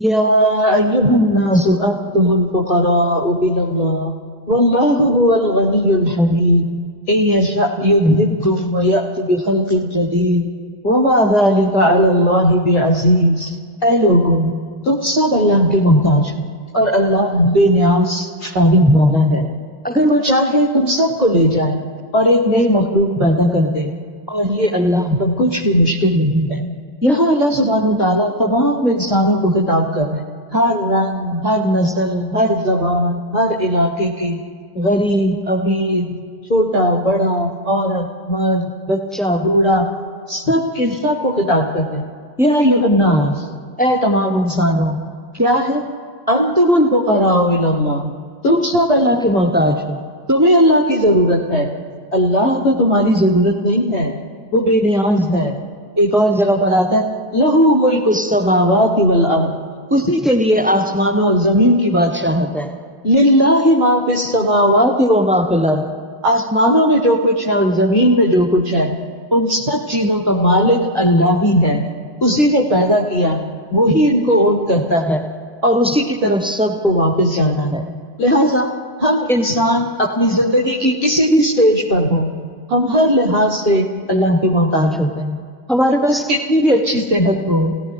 يا أيها الناس أنتم الفقراء إلى الله والله هو الغني الحميد إن يشأ يذهبكم ويأتي بخلق جديد وما ذلك على الله بعزيز. اے لوگوں، تم سب اللہ کے محتاج ہو اور اللہ بے نیاز غالب والا ہے۔ اگر وہ چاہے تم سب کو لے جائے اور ایک نئی مخلوق پیدا کر دے، اور یہ اللہ پر کچھ بھی مشکل نہیں ہے۔ یہاں اللہ سبحانہ وتعالیٰ تمام انسانوں کو خطاب کر رہے ہیں، ہر رنگ، ہر نسل، ہر زبان، ہر علاقے کے، غریب، امیر، چھوٹا، بڑا، عورت، مرد، بچہ، بوڑھا، سب کے سب کو خطاب کر رہے ہیں۔ یا ایھا الناس، اے تمام انسانوں، کیا ہے؟ انتم الفقراء الی اللہ، تم سب اللہ کے محتاج ہو، تمہیں اللہ کی ضرورت ہے، اللہ کو تمہاری ضرورت نہیں ہے، وہ بے نیاز ہے۔ ایک اور جگہ پر آتا ہے لہو ملک السماوات والارض، اسی کے لیے آسمانوں اور زمین کی بادشاہت ہے۔ للہ ما فی السماوات و ما فی الارض، آسمانوں میں جو کچھ ہے اور زمین میں جو کچھ ہے ان سب چیزوں کا مالک اللہ ہی ہے، اسی نے پیدا کیا، وہی ان کو اون کرتا ہے اور اسی کی طرف سب کو واپس جانا ہے۔ لہذا ہم انسان اپنی زندگی کی کسی بھی سٹیج پر ہوں، ہم ہر لحاظ سے اللہ کے محتاج ہوتے ہیں۔ ہمارے پاس کتنی بھی اچھی صحت ہو،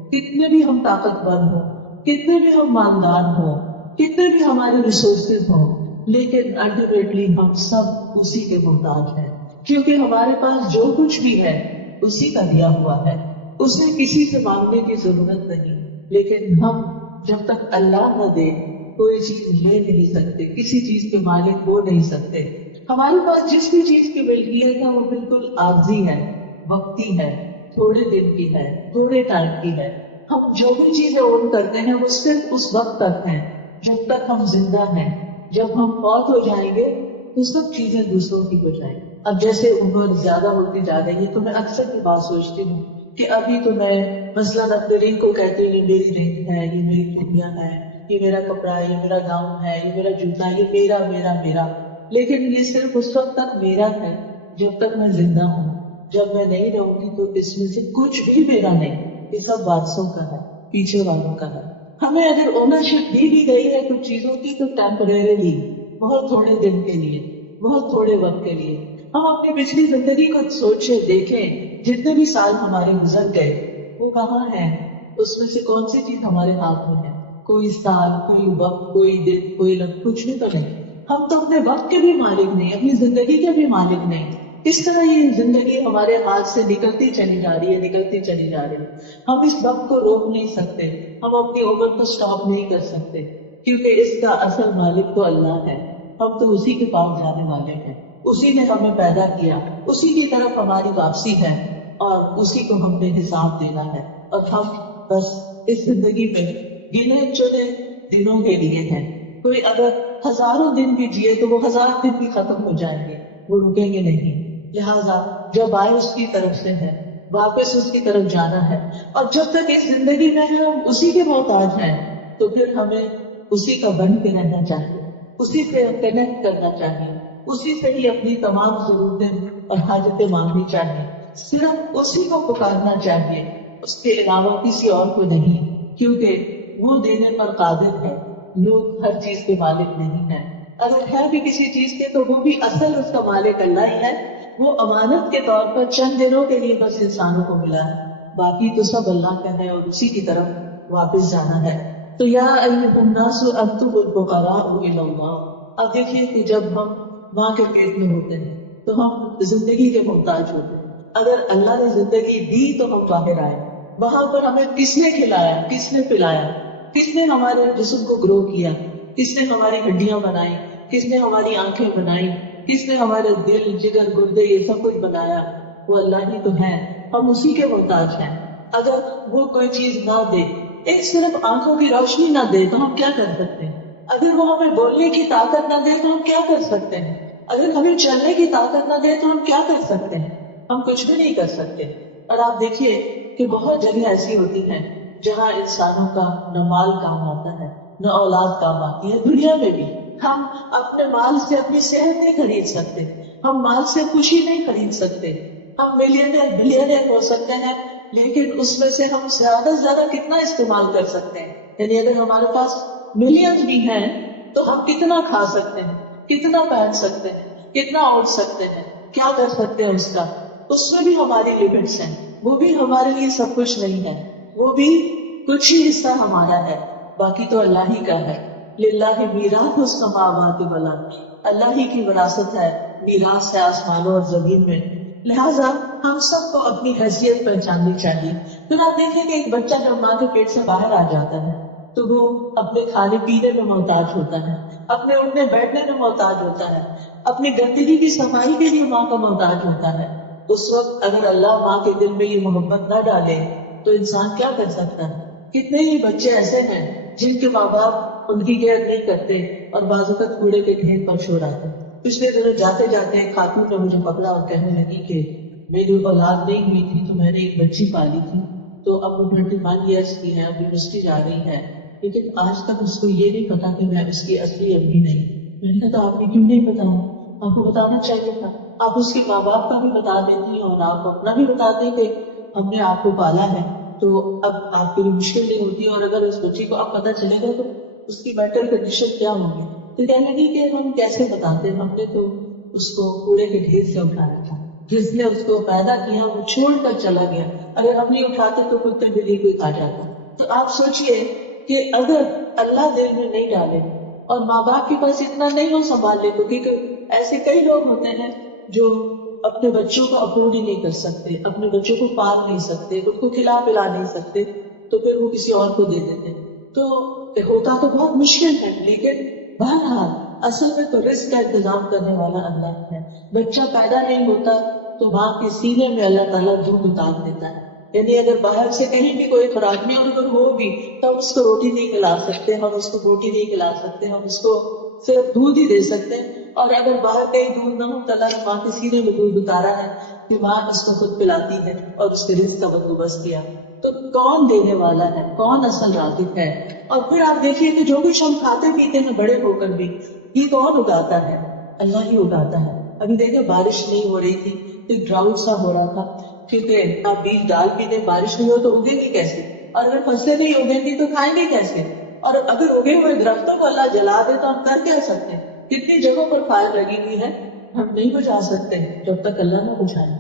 کتنے بھی ہم طاقتور ہوں، کتنے بھی ہم مالدار ہوں، کتنے بھی ہمارے ریسورسز ہوں، لیکن الٹیمیٹلی ہم سب اسی کے محتاج ہیں، کیونکہ ہمارے پاس جو کچھ بھی ہے اسی کا دیا ہوا ہے، اسے کسی سے مانگنے کی ضرورت نہیں۔ لیکن ہم جب تک اللہ نہ دے کوئی چیز لے نہیں سکتے، کسی چیز کے مالک ہو نہیں سکتے۔ ہمارے پاس جس بھی چیز کی ملکیت ہے وہ بالکل عارضی ہے، وقتی ہے، تھوڑے دن کی ہے، تھوڑے ٹائم کی ہے۔ ہم جو بھی چیزیں اون کرتے ہیں وہ صرف اس وقت تک ہیں جب تک ہم زندہ ہیں۔ جب ہم فوت ہو جائیں گے تو سب چیزیں دوسروں کی ہو جائیں گی۔ اب جیسے عمر زیادہ ہوتی جا رہی ہے تو میں اکثر یہ بات سوچتی ہوں کہ ابھی تو میں مثلاً اپنے رنگ کو کہتی ہوں یہ میری رنگ ہے، یہ میری چڑیا ہے، یہ میرا کپڑا ہے، یہ میرا گاؤن ہے، یہ میرا جوتا ہے، یہ میرا میرا میرا، لیکن یہ صرف اس وقت تک میرا ہے جب تک میں زندہ ہوں۔ جب میں نہیں رہوں گی تو اس میں سے کچھ بھی میرا نہیں، یہ سب وارثوں کا ہے، پیچھے والوں کا ہے۔ ہمیں اگر اونرشپ دی بھی گئی ہے کچھ چیزوں کی تو ٹیمپریریلی، بہت تھوڑے دن کے لیے، بہت تھوڑے وقت کے لیے۔ ہم اپنی پچھلی زندگی کو سوچیں، دیکھیں، جتنے بھی سال ہمارے گزر گئے وہ کہاں ہیں؟ اس میں سے کون سی چیز ہمارے ہاتھ میں ہے؟ کوئی سال، کوئی وقت، کوئی دن، کوئی لمحہ، کچھ بھی تو نہیں۔ ہم تو اپنے وقت کے بھی مالک نہیں، اپنی زندگی کے بھی مالک نہیں۔ اس طرح یہ زندگی ہمارے ہاتھ سے نکلتی چلی جا رہی ہے، نکلتی چلی جا رہی ہے۔ ہم اس وقت کو روک نہیں سکتے، ہم اپنی عمر کو سٹاپ نہیں کر سکتے، کیونکہ اس کا اصل مالک تو اللہ ہے۔ ہم تو اسی کے پاس جانے والے ہیں، اسی نے ہمیں پیدا کیا، اسی کی طرف ہماری واپسی ہے اور اسی کو ہم نے حساب دینا ہے۔ اور ہم بس اس زندگی میں گنے چنے دنوں کے لیے ہیں۔ کوئی اگر ہزاروں دن بھی جیے تو وہ ہزار دن بھی ختم ہو جائیں گے، وہ رکیں گے نہیں۔ لہٰذا جب آئے اس کی طرف سے ہے، واپس اس کی طرف جانا ہے، اور جب تک اس زندگی میں ہے ہم اسی کے محتاج ہیں، تو پھر ہمیں اسی کا بن کے رہنا چاہیے، اسی سے کنیکٹ کرنا چاہیے، اسی سے ہی اپنی تمام ضرورتیں اور حاجتیں مانگنی چاہیے، صرف اسی کو پکارنا چاہیے، اس کے علاوہ کسی اور کو نہیں، کیونکہ وہ دینے پر قادر ہے، لوگ ہر چیز کے مالک نہیں ہیں۔ اگر ہے بھی کسی چیز کے تو وہ بھی اصل اس کا مالک اللہ ہی ہے، وہ امانت کے طور پر چند دنوں کے لیے بس انسانوں کو ملا ہے، باقی تو سب اللہ کا ہے اور اسی کی طرف واپس جانا ہے۔ تو یا ایھا الناس انتم الفقراء الی اللہ۔ اب دیکھیے کہ جب ہم ماں کے پیٹ میں ہوتے ہیں تو ہم زندگی کے محتاج ہوتے ہیں، اگر اللہ نے زندگی دی تو ہم باہر آئے، وہاں پر ہمیں کس نے کھلایا، کس نے پلایا، کس نے ہمارے جسم کو گرو کیا، کس نے ہماری ہڈیاں بنائی، کس نے ہماری آنکھیں بنائی، کس نے ہمارے دل، جگر، گردے، یہ سب کچھ بنایا؟ وہ اللہ ہی تو ہے، ہم اسی کے محتاج ہیں۔ اگر وہ کوئی چیز نہ دے، ایک صرف آنکھوں کی روشنی نہ دے تو ہم کیا کر سکتے ہیں؟ اگر وہ ہمیں بولنے کی طاقت نہ دے تو ہم کیا کر سکتے ہیں؟ اگر ہمیں چلنے کی طاقت نہ دے تو ہم کیا کر سکتے ہیں؟ ہم کچھ بھی نہیں کر سکتے۔ اور آپ دیکھیے کہ بہت جگہ ایسی ہوتی ہیں جہاں انسانوں کا نہ مال کام آتا ہے، نہ اولاد کام آتی ہے۔ دنیا میں بھی ہم اپنے مال سے اپنی صحت نہیں خرید سکتے، ہم مال سے خوشی نہیں خرید سکتے۔ ہم ملینئر بلینئر ہو سکتے ہیں لیکن اس میں سے ہم زیادہ سے زیادہ کتنا استعمال کر سکتے ہیں؟ یعنی اگر ہمارے پاس ملینز بھی ہیں تو ہم کتنا کھا سکتے ہیں، کتنا پہن سکتے ہیں، کتنا اوڑھ سکتے ہیں، کیا کر سکتے ہیں اس کا، اس میں بھی ہماری لمٹس ہیں. وہ بھی ہمارے لیے سب کچھ نہیں ہے، وہ بھی کچھ ہی حصہ ہمارا ہے، باقی تو اللہ ہی کا ہے. للہ میراث السماوات والارض، اللہ ہی کی وراثت ہے، میراث ہے آسمانوں اور زمین میں. لہٰذا ہم سب کو اپنی حیثیت پہچاننی چاہیے. پھر آپ دیکھیں کہ ایک بچہ جب ماں کے پیٹ سے باہر آ جاتا ہے تو وہ اپنے کھانے پینے میں محتاج ہوتا ہے، اپنے اٹھنے بیٹھنے میں محتاج ہوتا ہے، اپنی گندگی کی صفائی کے لیے ماں کا محتاج ہوتا ہے. اس وقت اگر اللہ ماں کے دل میں یہ محبت نہ ڈالے تو انسان کیا کر سکتا ہے؟ کتنے ہی بچے ایسے ہیں جن کے ماں باپ ان کی کیئر نہیں کرتے اور بعض اوقات کوڑے کے ڈھیر پر شور آتے. پچھلے دنوں جاتے جاتے ایک خاتون نے مجھے پکڑا اور کہنے لگی کہ میری اولاد نہیں ہوئی تھی تو میں نے ایک بچی پالی تھی، تو اب وہ 21 ایئرس کی ہے، اب یونیورسٹی جا رہی ہے، لیکن آج تک اس کو یہ نہیں پتا کہ میں اس کی اصلی امی نہیں. میں نے کہا تو آپ نے کیوں نہیں بتایا؟ آپ کو بتانا چاہیے تھا. آپ اس کے ماں باپ کا بھی بتا دیتی اور آپ اپنا بھی بتا دیں کہ ہم نے آپ کو پالا ہے تو اب آپ کے لیے مشکل نہیں ہوتی. اور اگر اس بچی کو اب پتا چلے گا تو اس کی مینٹل کنڈیشن کیا ہوگی. تو کہنے لگی کہ ہم کیسے بتاتے، ہم نے تو اس کو کوڑے کے ڈھیر سے اٹھایا تھا، جس نے اس کو پیدا کیا وہ چھوڑ کر چلا گیا، اگر ہم نہیں اٹھاتے تو کتے بلی کوئی کھا جاتا. تو آپ سوچئے کہ اگر اللہ دل میں نہیں ڈالے اور ماں باپ کے پاس اتنا نہیں ہو سنبھالنے کو، کیونکہ ایسے کئی لوگ ہوتے ہیں جو اپنے بچوں کو افورڈ ہی نہیں کر سکتے، اپنے بچوں کو پال نہیں سکتے، ان کو کھلا پلا نہیں سکتے، تو پھر وہ کسی اور کو دے دیتے. تو ہوتا تو بہت مشکل ہے، لیکن بہرحال اصل میں تو رزق کا انتظام کرنے والا اللہ ہے. بچہ پیدا نہیں ہوتا تو ماں کے سینے میں اللہ تعالیٰ دودھ اتار دیتا ہے. یعنی اگر باہر سے کہیں بھی کوئی خوراک نہیں، اور اگر ہو بھی تو ہم اس کو روٹی نہیں کھلا سکتے، ہم اس کو روٹی نہیں کھلا سکتے، ہم اس کو صرف دودھ ہی دے سکتے ہیں. اور اگر باہر کہیں دودھ نہ ہو تو اللہ نے ماں کے سینے میں دودھ اتارا ہے کہ ماں اس کو خود پلاتی ہے اور اس کے رزق کا بندوبست کیا. تو کون دینے والا ہے، کون اصل رازق ہے. اور پھر آپ دیکھیے کہ جو کچھ ہم کھاتے پیتے ہیں بڑے ہو کر بھی، یہ کون اگاتا ہے؟ اللہ ہی اگاتا ہے. ابھی دیکھیں بارش نہیں ہو رہی تھی تو ڈراؤٹ سا ہو رہا تھا، کیونکہ آپ بیج ڈال بھی دیں بارش نہیں ہو تو اگے گی کیسے، اور اگر فصلیں نہیں اگیں گی تو کھائیں گے کیسے. اور اگر اگے ہوئے درختوں کو اللہ جلا دے تو ہم کر کیا سکتے ہیں؟ کتنی جگہوں پر فائر لگی ہوئی ہے، ہم نہیں بجھا سکتے جب تک اللہ نہ بجھائے.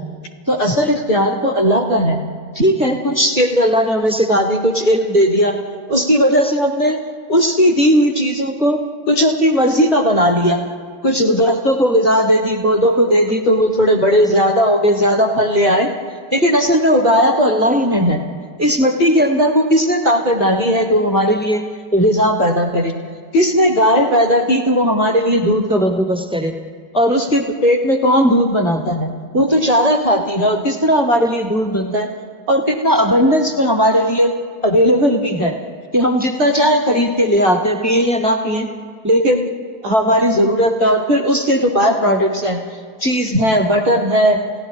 تو اصل اختیار تو اللہ کا ہے. ٹھیک ہے کچھ اسکل اللہ نے ہمیں سکھا دی، کچھ علم دے دیا، اس کی وجہ سے ہم نے اس کی دی ہوئی چیزوں کو کچھ اپنی مرضی کا بنا لیا. کچھ درختوں کو غذا دے دی، پودوں کو دے دی تو وہ تھوڑے بڑے زیادہ ہوں گے، زیادہ پھل لے آئے، لیکن اصل میں اگایا تو اللہ ہی نے ہے. اس مٹی کے اندر وہ کس نے طاقت ڈالی ہے کہ وہ ہمارے لیے غذا پیدا کرے؟ کس نے گائے پیدا کی کہ وہ ہمارے لیے دودھ کا بندوبست کرے؟ اور اس کے پیٹ میں کون دودھ بناتا ہے؟ وہ تو چارہ کھاتی ہے. اور کس طرح ہمارے لیے دودھ بنتا ہے اور کتنا ابنڈنس میں ہمارے لیے اویلیبل بھی ہے کہ ہم جتنا چاہیں خرید کے لے آتے ہیں، پیے یا نہ پیے، لیکن ہماری ضرورت کا. پھر اس کے جو بائی پروڈکٹس ہیں، چیز ہے، بٹر ہے،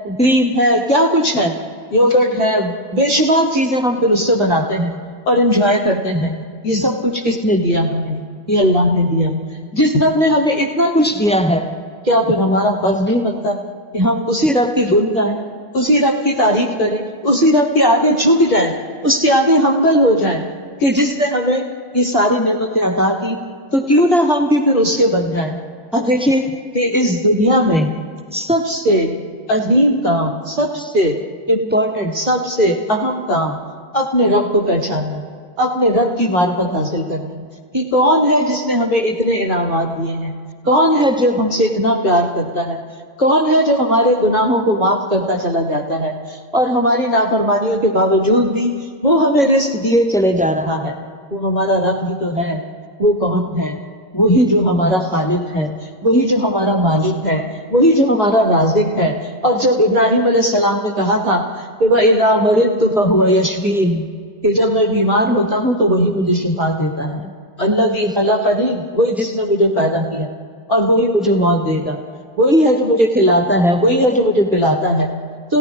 کریم ہے، کیا کچھ ہے، یوگرٹ ہے، بے شمار چیزیں ہم پھر اس سے بناتے ہیں اور انجوائے کرتے ہیں. یہ سب کچھ کس نے دیا ہمیں؟ یہ اللہ نے دیا. جس رب نے ہمیں اتنا کچھ دیا ہے، کیا پھر ہمارا فرض نہیں بنتا کہ ہم اسی رب کی گن گائیں، اسی رب کی تعریف کریں، اسی رب کے آگے جھک جائیں، اس کے آگے ہمبل ہو جائیں کہ جس نے ہمیں یہ ساری نعمتیں عطا کی تو کیوں نہ ہم بھی پھر اس کے بن جائیں. اب دیکھیے کہ اس دنیا میں سب سے عظیم کام، سب سے امپورٹنٹ، سب سے اہم کام اپنے رب کو پہچاننا، اپنے رب کی معرفت حاصل کرنا کہ کون ہے جس نے ہمیں اتنے انعامات دیے ہیں، کون ہے جو ہم سے اتنا پیار کرتا ہے، کون ہے جو ہمارے گناہوں کو معاف کرتا چلا جاتا ہے اور ہماری نافرمانیوں کے باوجود بھی وہ ہمیں رزق دیے چلے جا رہا ہے. وہ ہمارا رب ہی تو ہے. وہ کون ہے؟ وہی جو ہمارا خالق ہے، وہی جو ہمارا مالک ہے، وہی جو ہمارا رازق ہے. اور جب ابراہیم علیہ السلام نے کہا تھا کہ وَإِذَا مَرِضْتُ فَهُوَ يَشْفِينِ، کہ جب میں بیمار ہوتا ہوں تو وہی مجھے شفا دیتا ہے. الذی خلقنی، وہی جس نے مجھے پیدا کیا اور وہی مجھے موت دے گا، وہی ہے جو مجھے کھلاتا ہے، وہی ہے جو مجھے پلاتا ہے. تو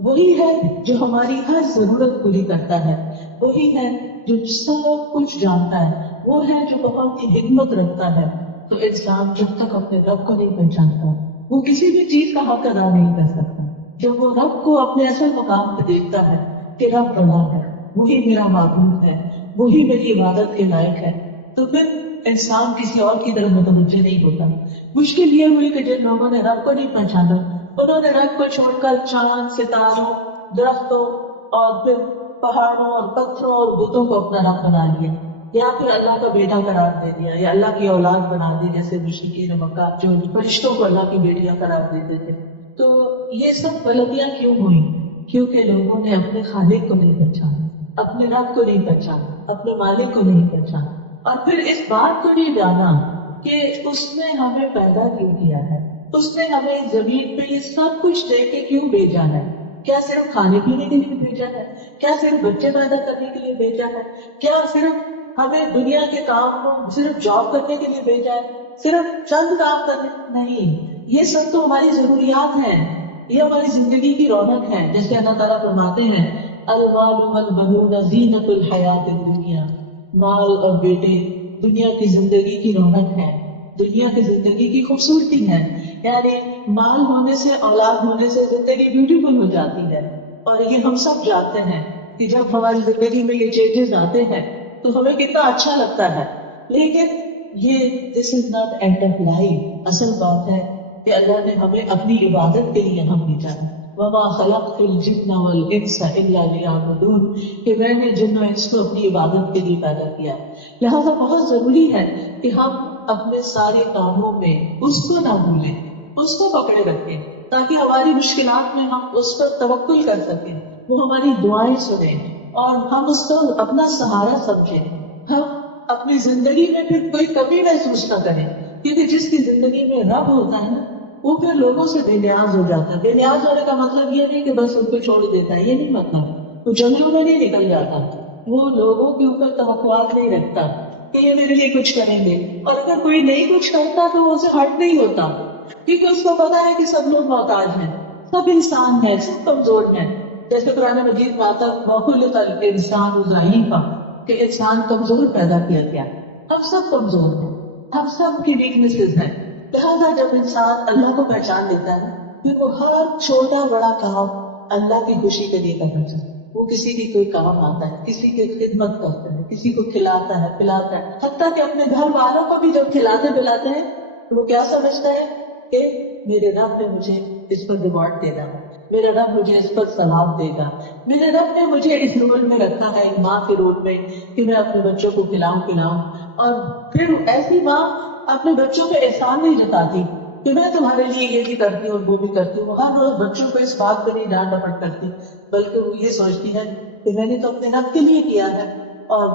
وہی ہے جو ہماری ہر ضرورت پوری کرتا ہے، وہی ہے جو سب کچھ جانتا ہے، وہ ہے جو بہت ہی حکمت رکھتا ہے. تو انسان جب تک اپنے رب کو نہیں پہچانتا وہ کسی بھی چیز کا حق ادا نہیں کر سکتا. جب وہ رب کو اپنے اصل مقام پہ دیکھتا ہے کہ رب بڑا ہے، وہی میرا معبود ہے، وہی میری عبادت کے لائق ہے، تو پھر انسان کسی اور کی طرف متوجہ نہیں ہوتا۔ مشکل یہ ہوئی کہ جن لوگوں نے رب کو نہیں پہچانا، انہوں نے رب کو چھوڑ کر چاند، ستاروں، درختوں اور پھر پہاڑوں اور پتھروں اور بتوں کو اپنا رب بنا لیا، یا پھر اللہ کا بیٹا قرار دے دیا، یا اللہ کی اولاد بنا دی، جیسے مشرکین مکہ جو فرشتوں کو اللہ کی بیٹیاں قرار دیتے تھے۔ تو یہ سب غلطیاں کیوں ہوئی؟ کیونکہ لوگوں نے اپنے خالق کو نہیں پہچانا، اپنے رب کو نہیں پہچانا، اپنے مالک کو نہیں پہچانا، اور پھر اس بات کو نہیں جانا کہ اس نے ہمیں پیدا کیوں کیا ہے، اس نے ہمیں زمین پہ یہ سب کچھ دے کے کیوں بھیجا ہے۔ کیا صرف کھانے پینے کے لیے بھیجا ہے؟ کیا صرف بچے پیدا کرنے کے لیے بھیجا ہے؟ کیا صرف ہمیں دنیا کے کام کو صرف جاب کرنے کے لیے بھیجا ہے، صرف چند کام کرنے؟ نہیں، یہ سب تو ہماری ضروریات ہیں، یہ ہماری زندگی کی رونق ہے۔ جیسے اللہ تعالیٰ فرماتے ہیں المال والبنون زینت الحیات الدنیا، مال اور بیٹے دنیا کی زندگی کی رونق ہے، دنیا کی زندگی کی خوبصورتی ہے۔ یعنی مال ہونے سے، اولاد ہونے سے زندگی بیوٹیفل ہو جاتی ہے، اور یہ ہم سب جانتے ہیں کہ جب ہماری زندگی میں یہ چینجز آتے ہیں تو ہمیں کتنا اچھا لگتا ہے۔ لیکن یہ this is not end of life. اصل بات ہے کہ اللہ نے ہمیں اپنی عبادت کے لیے ہم بھیجا ہے۔ وما خلقت الجن والانس الا لیعبدون، کہ میں نے جن و انس کو اپنی عبادت کے لیے پیدا کیا۔ لہذا بہت ضروری ہے کہ ہم اپنے سارے کاموں میں اس کو نہ بھولیں، اس کو پکڑے رکھیں، تاکہ ہماری مشکلات میں ہم اس پر توکل کر سکیں، وہ ہماری دعائیں سنیں اور ہم اس کو اپنا سہارا سمجھیں۔ ہم اپنی زندگی میں پھر کوئی کمی محسوس نہ کریں، کیونکہ جس کی زندگی میں رب ہوتا ہے نا، وہ پھر لوگوں سے بے نیاز ہو جاتا ہے۔ بے نیاز ہونے کا مطلب یہ نہیں کہ بس ان کو چھوڑ دیتا ہے، یہ نہیں مطلب، وہ جنگلوں میں نہیں نکل جاتا، وہ لوگوں کے اوپر توقعات نہیں رکھتا کہ یہ میرے لیے کچھ کریں گے، اور اگر کوئی نہیں کچھ کرتا تو وہ اسے ہرٹ نہیں ہوتا، کیونکہ اس کو پتا ہے کہ سب لوگ محتاج ہیں، سب انسان ہیں، سب کمزور ہیں۔ جیسے قرآن مجید میں آتا ہے وَخُلِقَ الْإِنسَانُ ضَعِيفًا، کہ انسان کمزور پیدا کیا گیا۔ ہم سب کمزور ہیں، ہم سب کی ویکنیسز ہیں۔ لہٰذا جب انسان اللہ کو پہچان لیتا ہے پھر وہ ہر چھوٹا بڑا کام اللہ کی خوشی کے لیے کرنا چاہتا ہے۔ وہ کسی کی کوئی کام آتا ہے، کسی کی خدمت کرتا ہے، کسی کو کھلاتا ہے پلاتا ہے، حتیٰ کہ اپنے گھر والوں کو بھی جب کھلاتے پلاتے ہیں تو وہ کیا سمجھتا ہے کہ میرے رب نے مجھے اس پر ریوارڈ دینا ہے، میرا رب مجھے اس پر ثواب دے گا، میرے رب نے مجھے اس رول میں رکھا ہے، ایک ماں کے رول میں، کہ میں اپنے بچوں کو پلاؤں۔ اور پھر ایسی ماں اپنے بچوں پہ احسان نہیں جتاتی کہ میں تمہارے لیے یہ بھی کرتی ہوں اور وہ بھی کرتی ہوں، ہر روز بچوں کو اس بات پہ نہیں ڈانٹ ڈپٹ کرتی، بلکہ وہ یہ سوچتی ہے کہ میں نے تو اپنے رب کے لیے کیا ہے اور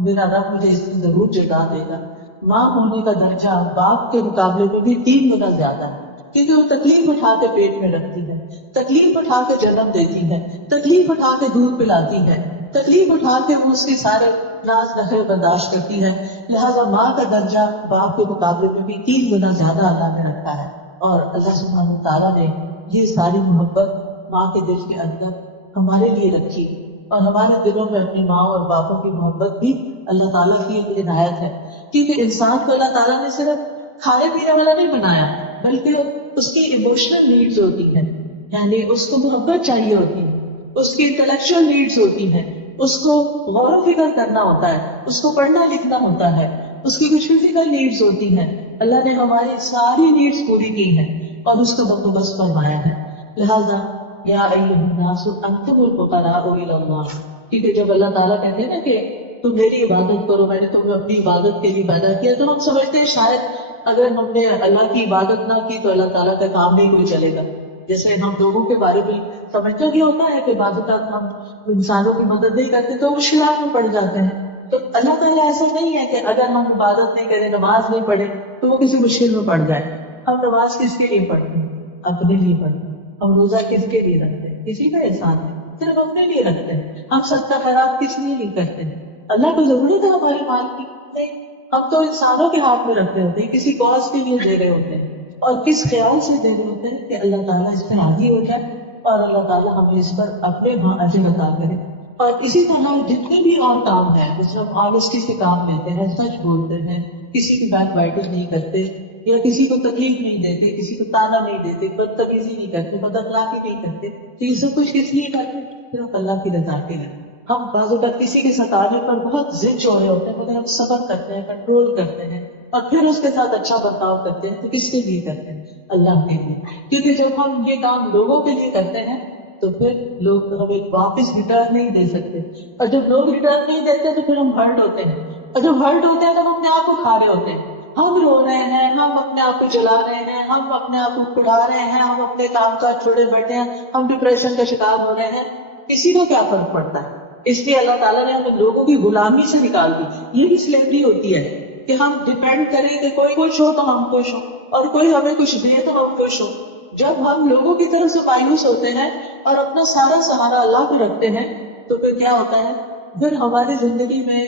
میرا رب مجھے اس میں ضرور جزا دے گا۔ ماں ہونے کا درجہ باپ کے مقابلے میں بھی 3 گنا زیادہ ہے، کیونکہ وہ تکلیف اٹھا کے پیٹ میں رکھتی ہے، تکلیف اٹھا کے جنم دیتی ہے، تکلیف اٹھا کے دودھ پلاتی ہے، تکلیف اٹھا کے وہ اس کے سارے ناز نخرے برداشت کرتی ہے۔ لہذا ماں کا درجہ باپ کے مقابلے میں بھی 3 گنا زیادہ اللہ نے رکھا ہے، اور اللہ سبحانہ تعالیٰ نے یہ ساری محبت ماں کے دل کے اندر ہمارے لیے رکھی، اور ہمارے دلوں میں اپنی ماں اور باپوں کی محبت بھی اللہ تعالیٰ کی ایک عنایت ہے، کیونکہ انسان کو اللہ تعالیٰ نے صرف کھانے پینے والا نہیں بنایا، بلکہ اس کی ایموشنل نیڈز ہوتی ہیں، یعنی اس کو محبت چاہیے ہوتی ہے، اس کی انٹلیکچوئل نیڈز ہوتی ہیں، اس کو غور و فکر کرنا ہوتا ہے، اس کو پڑھنا لکھنا ہوتا ہے، اس کی کچھ فزیکل نیڈز ہوتی ہیں۔ اللہ نے ہماری ساری نیڈز پوری کی ہیں اور اس کا بندوبست فرمایا ہے۔ لہذا یا ایھا الناس انتم الفقراء الی اللہ، کیونکہ جب اللہ تعالیٰ کہتے ہیں نا کہ تم میری عبادت کرو، میں نے تمہیں اپنی عبادت کے لیے پیدا کیا، تو ہم سمجھتے ہیں شاید اگر ہم نے اللہ کی عبادت نہ کی تو اللہ تعالیٰ کا کام نہیں کوئی چلے گا۔ جیسے ہم لوگوں کے بارے میں سمجھتے یہ ہوتا ہے کہ بعض اوقات ہم انسانوں کی مدد نہیں کرتے تو مشکلات میں پڑ جاتے ہیں، تو اللہ تعالیٰ ایسا نہیں ہے کہ اگر ہم عبادت نہیں کریں، نماز نہیں پڑھیں تو وہ کسی مشکل میں پڑ جائے۔ ہم نماز کس کے لیے پڑھتے ہیں؟ اپنے لیے پڑھتے ہیں۔ ہم روزہ کس کے لیے رکھتے ہیں؟ کسی کا احسان ہے، صرف اپنے لیے رکھتے ہیں۔ ہم صدقہ خیرات کس لیے نہیں کرتے ہیں؟ اللہ کو ضرورت ہے ہمارے مال کی؟ نہیں، ہم تو انسانوں کے ہاتھ میں رکھ رہے ہوتے ہیں، کسی کاز کے لیے دے رہے ہوتے ہیں، اور کس خیال سے دے رہے ہوتے ہیں کہ اللہ تعالیٰ اس میں راضی ہو جائے اور اللہ تعالیٰ ہمیں اس پر اپنے ہاں اجر عطا کرے۔ اور اسی طرح جتنے بھی اور کام ہیں، جس ہم آنےسٹی سے کام لیتے ہیں، سچ بولتے ہیں، کسی کی بیک بائٹنگ نہیں کرتے، یا کسی کو تکلیف نہیں دیتے، کسی کو تانا نہیں دیتے، بدتمیزی نہیں کرتے، بد اخلاقی نہیں کرتے، تو یہ سب کچھ کس لیے کرتے؟ صرف اللہ کی رضا کے لیے۔ ہم بعض اوقات کسی کے ستانے پر بہت ضد چوڑے ہوتے ہیں، مگر ہم صبر کرتے ہیں، کنٹرول کرتے ہیں اور پھر اس کے ساتھ اچھا برتاؤ کرتے ہیں. تو کس کے لیے کرتے ہیں؟ اللہ کے لیے. کیونکہ جب ہم یہ کام لوگوں کے لیے کرتے ہیں تو پھر لوگ ہمیں واپس ریٹرن نہیں دے سکتے، اور جب لوگ ریٹرن نہیں دیتے تو پھر ہم ہرٹ ہوتے ہیں، اور جب ہرٹ ہوتے ہیں تو ہم اپنے آپ کو کھا رہے ہوتے ہیں. ہم رو رہے ہیں، ہم اپنے آپ کو جلا رہے ہیں، ہم اپنے آپ کو پڑھا رہے ہیں، ہم اپنے کام کاج چھوڑے بیٹھے ہیں، ہم ڈپریشن کا شکار ہو رہے ہیں. کسی کو کیا فرق پڑتا ہے؟ اس لیے اللہ تعالیٰ نے ہمیں لوگوں کی غلامی سے نکال دی. یہ بھی سلیوری ہوتی ہے کہ ہم ڈیپینڈ کریں کہ کوئی خوش ہو تو ہم خوش ہوں اور کوئی ہمیں کچھ دے تو ہم خوش ہوں. جب ہم لوگوں کی طرف سے مایوس ہوتے ہیں اور اپنا سارا سہارا اللہ کو رکھتے ہیں تو پھر کیا ہوتا ہے؟ پھر ہماری زندگی میں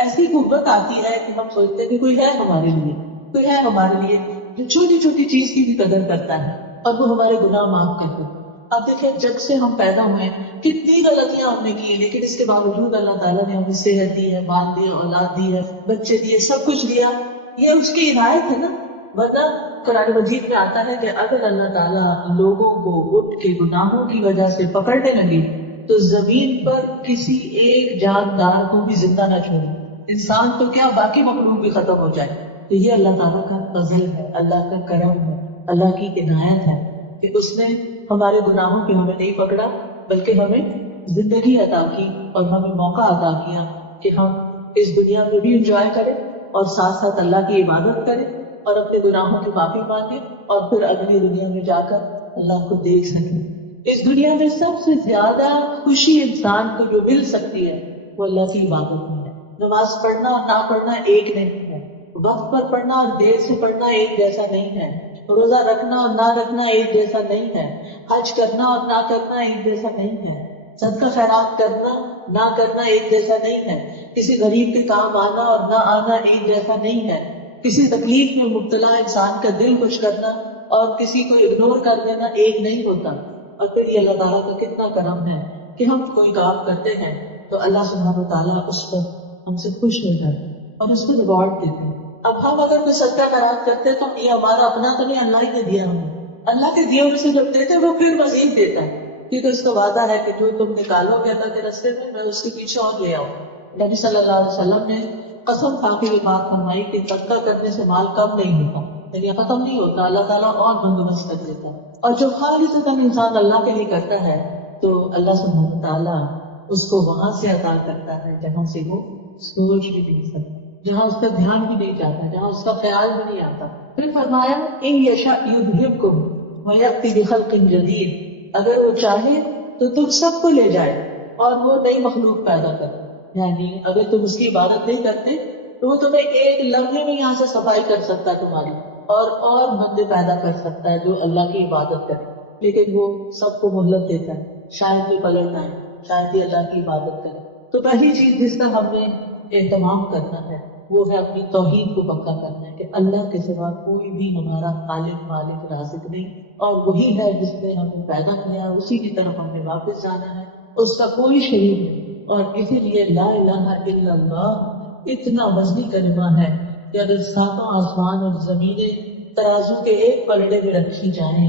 ایسی قوت آتی ہے کہ ہم سوچتے ہیں کہ کوئی ہے ہمارے لیے، کوئی ہے ہمارے لیے جو چھوٹی چھوٹی چیز کی بھی قدر کرتا ہے اور وہ ہمارے گناہ معاف کر دیتا ہے. اب دیکھیں جب سے ہم پیدا ہوئے کتنی غلطیاں ہم نے کی، لیکن اس کے باوجود اللہ تعالیٰ نے ہمیں صحت دی ہے، مال دیا، اولاد دی ہے، بچے دیے، سب کچھ دیا. یہ اس کی عنایت ہے نا. ورنہ قرآن مجید میں آتا ہے کہ اگر اللہ تعالیٰ لوگوں کو اٹھ کے گناہوں کی وجہ سے پکڑنے لگے تو زمین پر کسی ایک جاندار کو بھی زندہ نہ چھوڑے. انسان تو کیا باقی مخلوق بھی ختم ہو جائے. تو یہ اللہ تعالیٰ کا فضل ہے، اللہ کا کرم ہے، اللہ کی عنایت ہے کہ اس نے ہمارے گناہوں کی ہمیں نہیں پکڑا بلکہ ہمیں زندگی عطا کی اور ہمیں موقع عطا کیا کہ ہم اس دنیا میں بھی انجوائے کریں اور ساتھ ساتھ اللہ کی عبادت کریں اور اپنے گناہوں کی معافی مانگیں اور پھر اگلی دنیا میں جا کر اللہ کو دیکھ سکیں. اس دنیا میں سب سے زیادہ خوشی انسان کو جو مل سکتی ہے وہ اللہ کی عبادت میں ہے. نماز پڑھنا اور نہ پڑھنا ایک نہیں ہے، وقت پر پڑھنا اور دیر سے پڑھنا ایک جیسا نہیں ہے، روزہ رکھنا اور نہ رکھنا ایک جیسا نہیں ہے، حج کرنا اور نہ کرنا ایک جیسا نہیں ہے، صدقہ خیرات کرنا نہ کرنا ایک جیسا نہیں ہے، کسی غریب کے کام آنا اور نہ آنا ایک جیسا نہیں ہے، کسی تکلیف میں مبتلا انسان کا دل خوش کرنا اور کسی کو اگنور کر دینا ایک نہیں ہوتا. اور پھر یہ اللہ تعالیٰ کا کتنا کرم ہے کہ ہم کوئی کام کرتے ہیں تو اللہ سبحانہ وتعالیٰ اس پر ہم سے خوش ہو جاتے ہیں اور اس کو ریوارڈ دیتے ہیں. اب ہم اگر کوئی صدقہ خیرات کرتے تو یہ ہمارا اپنا تو نہیں، اللہ ہی نے دیا ہمیں. اللہ کے دیے میں سے جب دیتے وہ پھر مزید دیتا ہے کیونکہ اس کا وعدہ ہے کہ جو تم نکالو گے اللہ کے راستے میں اس کے پیچھے اور لے آؤں. نبی صلی اللہ علیہ وسلم نے قسم کھا کے یہ بات فرمائی کہ صدقہ کرنے سے مال کم نہیں ہوتا، یعنی ختم نہیں ہوتا، اللہ تعالیٰ اور بندوبست کر دیتا ہے. اور جو خالصتاً انسان اللہ کے لیے کرتا ہے تو اللہ سبحانہ وتعالیٰ اس کو وہاں سے عطا کرتا ہے جہاں سے وہ سوچ بھی نہیں سکتا، جہاں اس کا دھیان بھی نہیں جاتا، جہاں اس کا خیال بھی نہیں آتا. پھر فرمایا ان یشاء یذہبکم ویأتی بخلق جدید، اگر وہ چاہے تو تم سب کو لے جائے اور وہ نئی مخلوق پیدا کرے. یعنی اگر تم اس کی عبادت نہیں کرتے تو وہ تمہیں ایک لمحے میں یہاں سے صفائی کر سکتا ہے تمہاری، اور بندے پیدا کر سکتا ہے جو اللہ کی عبادت کرے. لیکن وہ سب کو مہلت دیتا ہے، شاید یہ پلٹ آئے، شاید یہ اللہ کی عبادت کرے. تو پہلی چیز جس کا ہم نے اہتمام کرنا ہے وہ ہے اپنی توحید کو پکا کرنا ہے کہ اللہ کے سوا کوئی بھی ہمارا خالق مالک رازق نہیں، اور وہی ہے جس نے ہمیں پیدا کیا، اسی کی طرف ہم نے واپس جانا ہے، اس کا کوئی شریک نہیں. اور اسی لیے لا الہ الا اللہ اتنا وزنی کلمہ ہے کہ اگر ساتوں آسمان اور زمینیں ترازو کے ایک پلڑے میں رکھی جائیں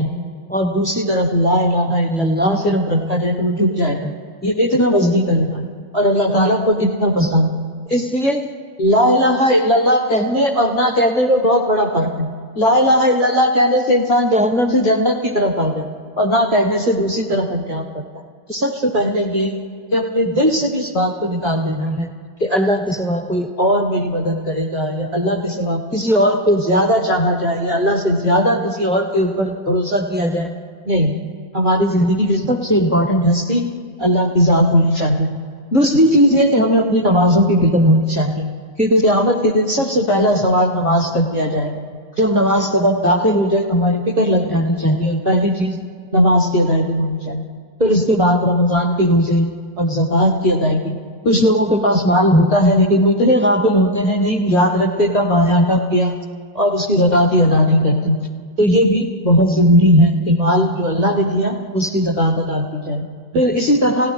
اور دوسری طرف لا الہ الا اللہ صرف رکھا جائے تو وہ جھک جائے گا. یہ اتنا وزنی کلمہ ہے اور اللہ تعالیٰ کو اتنا پسند. اس لیے لا الہ الا اللہ کہنے اور نہ کہنے میں بہت بڑا فرق ہے. لا الہ الا اللہ کہنے سے انسان جہنم سے جنت کی طرف آ جائے اور نہ کہنے سے دوسری طرف انجام کرتا ہے. تو سب سے پہلے یہ کہ اپنے دل سے کس بات کو نکال دینا ہے کہ اللہ کے سوا کوئی اور میری مدد کرے گا، یا اللہ کے سوا کسی اور کو زیادہ چاہا جائے، یا اللہ سے زیادہ کسی اور کے اوپر بھروسہ کیا جائے. نہیں، ہماری زندگی کی سب سے امپورٹنٹ ہستی اللہ کی ذات ہونی چاہیے. دوسری چیز یہ کہ ہمیں اپنی نمازوں کی فکر ہونی چاہیے کیونکہ قیامت کے دن سب سے پہلا سوال نماز کر دیا جائے. جب نماز کے وقت داخل ہو جائے تو ہماری فکر لگ جانی چاہیے اور پہلی چیز نماز کی ادائیگی ہونی چاہیے. پھر اس کے بعد رمضان کے روزے اور زکوٰۃ کی ادائیگی. کچھ لوگوں کے پاس مال ہوتا ہے لیکن وہ اتنے غافل ہوتے ہیں، نہیں یاد رکھتے کب آیا کب کیا، اور اس کی زکوٰۃ ہی ادا نہیں کرتے. تو یہ بھی بہت ضروری ہے کہ مال جو اللہ نے دیا اس کی زکوٰۃ ادا کی جائے. پھر اسی طرح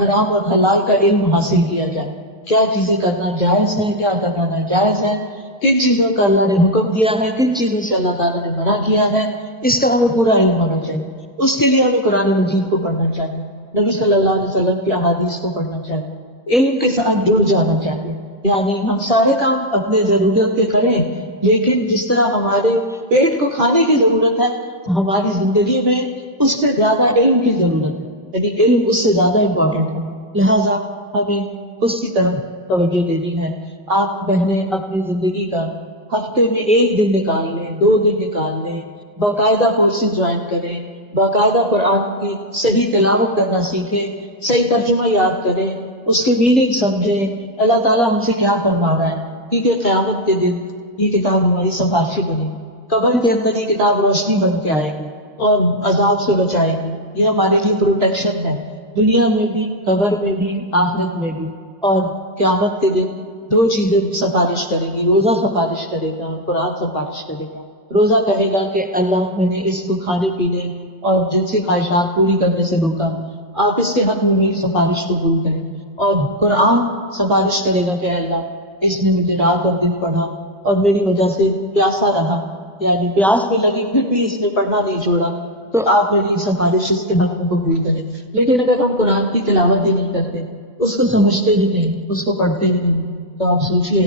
حرام اور حلال کا علم حاصل کیا جائے، کیا چیزیں کرنا جائز ہے، کیا کرنا ناجائز ہے، کن چیزوں کا اللہ نے حکم دیا ہے، کن چیزوں سے اللہ تعالیٰ نے منع کیا ہے، اس کا ہمیں پورا علم ہونا چاہیے. اس کے لیے ہمیں قرآن مجید کو پڑھنا چاہیے، نبی صلی اللہ علیہ وسلم کی احادیث کو پڑھنا چاہیے. علم کے ساتھ جڑ جانا چاہیے. یعنی ہم سارے کام اپنے ضرورت کے کریں، لیکن جس طرح ہمارے پیٹ کو کھانے کی ضرورت ہے، ہماری زندگی میں اس سے زیادہ علم کی ضرورت ہے. یعنی علم اس سے زیادہ امپورٹنٹ ہے. لہٰذا ہمیں اس کی طرف توجہ دینی ہے. آپ بہنیں اپنی زندگی کا ہفتے میں 1 دن نکال لیں، 2 دن نکال لیں، باقاعدہ کورسز جوائن کریں، باقاعدہ قرآن کی صحیح تلاوت کرنا سیکھیں، صحیح ترجمہ یاد کریں، اس کے میننگ سمجھیں، اللہ تعالیٰ ہم سے کیا فرما رہا ہے. کیونکہ قیامت کے دن یہ کتاب ہماری سفارشی بنے گی. قبر کے اندر یہ کتاب روشنی بن کے آئے گی اور عذاب سے بچائے گی. یہ ہمارے لیے پروٹیکشن ہے، دنیا میں بھی، قبر میں بھی، آخرت میں بھی. اور قیامت کے دن 2 چیزیں سفارش کریں گی. روزہ سفارش کرے گا، قرآن سفارش کرے گا. روزہ کہے گا کہ اللہ میں نے اس کو کھانے پینے اور جنسی خواہشات پوری کرنے سے روکا، آپ اس کے حق میں میری سفارش قبول کریں. اور قرآن سفارش کرے گا کہ اللہ اس نے مجھے رات اور دن پڑھا اور میری وجہ سے پیاسا رہا، یعنی پیاس بھی لگی پھر بھی اس نے پڑھنا نہیں چھوڑا، تو آپ میری سفارش اس کے حق میں قبول کریں. لیکن اگر ہم قرآن کی تلاوت ہی نہیں کرتے، اس کو سمجھتے ہی نہیں، اس کو پڑھتے ہی نہیں، تو آپ سوچئے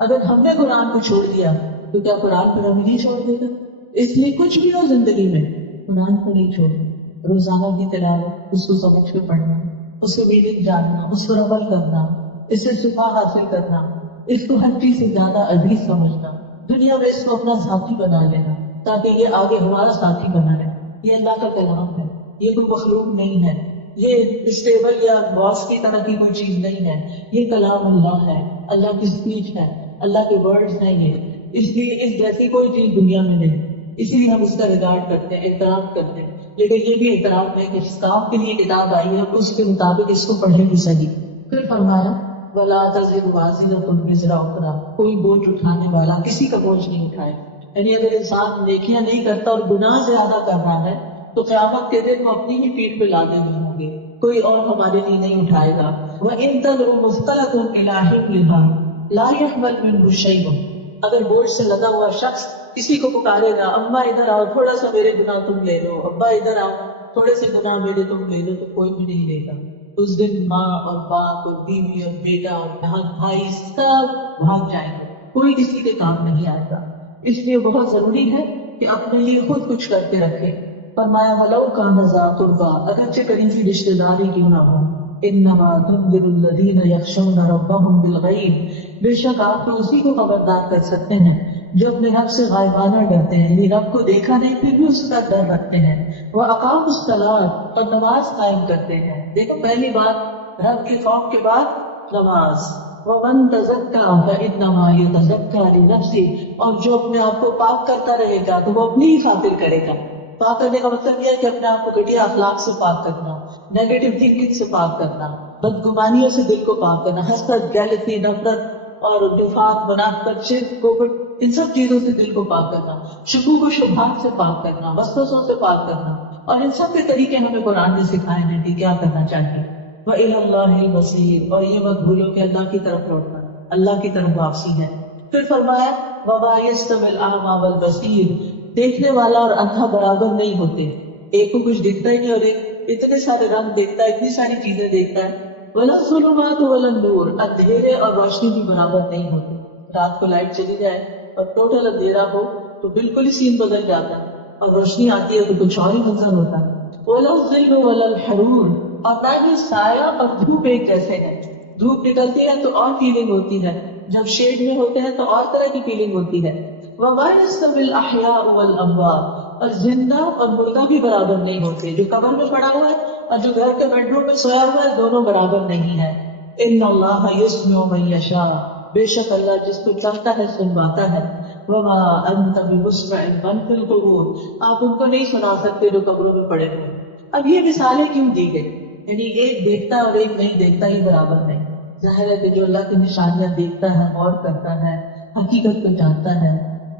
اگر ہم نے قرآن کو چھوڑ دیا تو کیا قرآن پر ہمیں نہیں چھوڑ دے گا؟ اس لیے کچھ بھی ہو زندگی میں قرآن کو نہیں چھوڑنا. روزانہ کی تلاوت، اس کو سمجھ کے پڑھنا، اس کو میننگ جاننا، اس پر عمل کرنا، اس سے شفا حاصل کرنا، اس کو ہر چیز سے زیادہ عزیز سمجھنا، دنیا میں اس کو اپنا ساتھی بنا لینا تاکہ یہ آگے ہمارا ساتھی بنا رہے. یہ اللہ کا کلام ہے، یہ کوئی مخلوق نہیں ہے، یہ اسٹیبل یا باس کی طرح کی کوئی چیز نہیں ہے. یہ کلام اللہ ہے، اللہ کی اسپیچ ہے، اللہ کے ورڈز ہیں یہ. اس لیے اس جیسی کوئی چیز دنیا میں نہیں، اسی لیے ہم اس کا ریگارڈ کرتے ہیں، احترام کرتے ہیں. لیکن یہ بھی احترام ہے کہ جس کام کے لیے کتاب آئی ہے اس کے مطابق اس کو پڑھنے کی صحیح. پھر فرمایا وَلَا تَزِرُ وَازِرَةٌ وِزْرَ أُخْرَىٰ، کوئی بوجھ اٹھانے والا کسی کا بوجھ نہیں اٹھائے. یعنی اگر انسان نیکیاں نہیں کرتا اور گناہ زیادہ کر رہا ہے تو قیامت کے دن وہ اپنی ہی پیٹھ پہ لادے ہوئے ہوں گے، کوئی اور ہمارے لیے نہیں اٹھائے گا. وَإِن تَدْعُ مُثْقَلَةٌ إِلَىٰ حِمْلِهَا لَا يَحْمَلْ مِنْهُ شَيْءٌ، اگر بوجھ سے لدا ہوا شخص کسی کو پکارے گا، اماں ادھر آؤ تھوڑا سا میرے گناہ تم لے لو، ابا ادھر آؤ تھوڑے سے گناہ میرے تم لے لو، تو کوئی بھی نہیں لے گا. اس دن ماں اور باپ اور بیوی اور بیٹا اور بہن بھائی سب بھاگ جائیں گے، کوئی کسی کے کام نہیں آئے گا. اس لیے بہت ضروری ہے کہ اپنے لیے خود کچھ کرتے رکھے. فرمایا وَلَوْ كَانَ ذَا قُرْبَىٰ، اگرچہ قریبی رشتے داری کیوں نہ ہو. إِنَّمَا تُنذِرُ الَّذِينَ يَخْشَوْنَ رَبَّهُمْ بِالْغَيْبِ، بے شک آپ تو اسی کو خبردار کر سکتے ہیں جو اپنے رب سے غائبانہ ڈرتے ہیں، یعنی رب کو دیکھا نہیں پھر بھی اس کا ڈر رکھتے ہیں. وَأَقَامُوا الصَّلَاةَ، اور نماز قائم کرتے ہیں. دیکھو پہلی بات رب کے خوف کے بعد نماز. وَمَن تَزَكَّىٰ فَإِنَّمَا يَتَزَكَّىٰ لِنَفْسِهِ، اور جو اپنے آپ کو پاک کرتا رہے گا تو وہ اپنی ہی خاطر کرے گا. پاک کرنے کا مطلب یہ ہے کہ اپنے آپ کو گھٹیا اخلاق سے پاک کرنا، نیگیٹو تھنکنگ سے پاک کرنا، بدگمانیوں سے دل کو پاک کرنا، حسد، جیلسی، نفرت اور نفاق، منافقت، شرک، کفر، ان سب چیزوں سے دل کو پاک کرنا، شکوک و شبہات سے پاک کرنا، وسوسوں سے پاک کرنا. اور ان سب کے طریقے ہمیں قرآن نے سکھائے ہیں کہ کیا کرنا چاہیے. وَإِلَى اللَّهِ الْمَصِيرُ، اور یہ مت بھولو کہ اللہ کی طرف لوٹنا، اللہ کی طرف واپسی ہے. پھر فرمایا وَمَا يَسْتَوِي الْأَعْمَىٰ وَالْبَصِيرُ، دیکھنے والا اور اندھا برابر نہیں ہوتے. ایک کو کچھ دکھتا ہی نہیں اور ایک اتنے سارے رنگ دیکھتا ہے، اتنی ساری چیزیں دیکھتا ہے. وَلَا الظُّلُمَاتُ وَلَا النُّورُ، اندھیرے اور روشنی بھی برابر نہیں ہوتے. رات کو لائٹ چلی جائے اور ٹوٹل اندھیرا ہو تو بالکل ہی سین بدل جاتا ہے، اور روشنی آتی ہے تو کچھ اور ہی منظر ہوتا ہے. وَلَا الظِّلُّ وَلَا الْحَرُورُ، اور نہ ہی سایہ اور دھوپ ایک جیسے ہیں. دھوپ نکلتی ہے تو اور فیلنگ ہوتی ہے، جب شیڈ میں ہوتے ہیں تو اور طرح کی فیلنگ ہوتی ہے. وَمَا يَسْتَوِي الْأَحْيَاءُ وَالْأَمْوَاتُ، اور زندہ اور مردہ بھی برابر نہیں ہوتے. جو قبر میں پڑا ہوا ہے اور جو گھر کے بیڈ روم میں سویا ہوا ہے دونوں برابر نہیں ہے. إِنَّ اللَّهَ يُسْمِعُ مَن يَشَاءُ، بے شک اللہ جس کو چاہتا ہے سنواتا ہے. وَمَا أَنتَ بِمُسْمِعٍ مَن فِي الْقُبُورِ، آپ ان کو نہیں سنا سکتے جو قبروں میں پڑے ہوئے. اب یہ مثالیں کیوں دی گئی؟ یعنی ایک دیکھتا اور ایک نہیں دیکھتا ہی برابر نہیں. ظاہر ہے کہ جو اللہ کی نشانیاں دیکھتا ہے، غور کرتا ہے، حقیقت کو جانتا ہے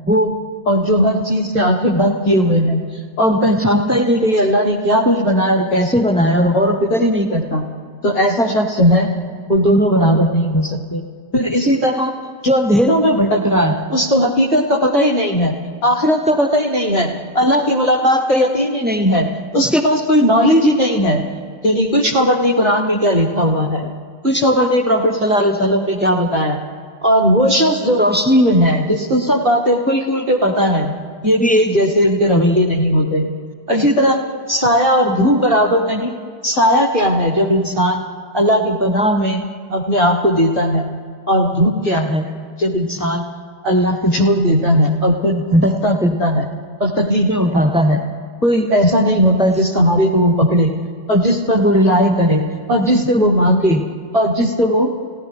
وہ، اور جو ہر چیز سے آنکھیں بند کیے ہوئے ہیں اور پہچانتا ہی نہیں کہ اللہ نے کیا کچھ بنایا، کیسے بنایا، اور غور و فکر ہی نہیں کرتا، تو ایسا شخص ہے وہ دونوں برابر نہیں ہو سکتے. پھر اسی طرح جو اندھیروں میں بھٹک رہا ہے، اس کو حقیقت کا پتہ ہی نہیں ہے، آخرت کا پتہ ہی نہیں ہے، اللہ کی ملاقات کا یقین ہی نہیں ہے، اس کے پاس کوئی نالج ہی نہیں ہے، یعنی کچھ خبر نہیں قرآن میں کیا لکھا ہوا ہے، کچھ خبر نہیں پروفیٹ صلی اللہ علیہ وسلم نے کیا بتایا. اور وہ شخص جو روشنی میں ہے، جس کو سب باتیں کھل کھل کے پتا ہے، یہ بھی ایک جیسے ان کے رویے نہیں ہوتے. اسی طرح سایہ اور دھوپ برابر نہیں. سایہ کیا ہے؟ جب انسان اللہ کی پناہ میں اپنے آپ کو دیتا ہے. اور دھوپ کیا ہے؟ جب انسان اللہ کو چھوڑ دیتا ہے اور پھر بھٹکتا پھرتا ہے اور تکلیفیں اٹھاتا ہے. کوئی ایسا نہیں ہوتا جس سہارے کو وہ پکڑے اور جس پر وہ رلائی کرے اور جس سے وہ مانگے اور جس سے وہ